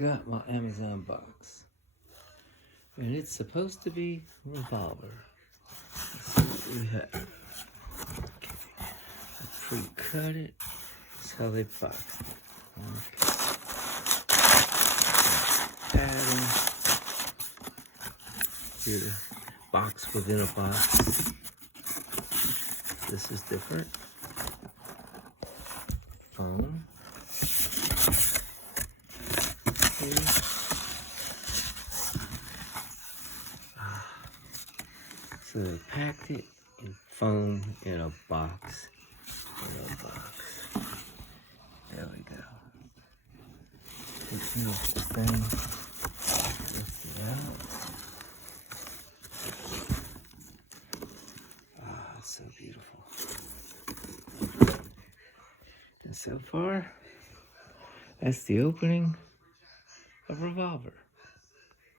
got my Amazon box. And it's supposed to be Revolver. Let's see what we have. Okay. I pre-cut it. That's how they box it. Okay. Padding. Here, box within a box. This is different. Foam. Okay. So they packed it in foam in a box. There we go. Let's see if this thing lifts it out. Ah, it's so beautiful. And so far, that's the opening of Revolver.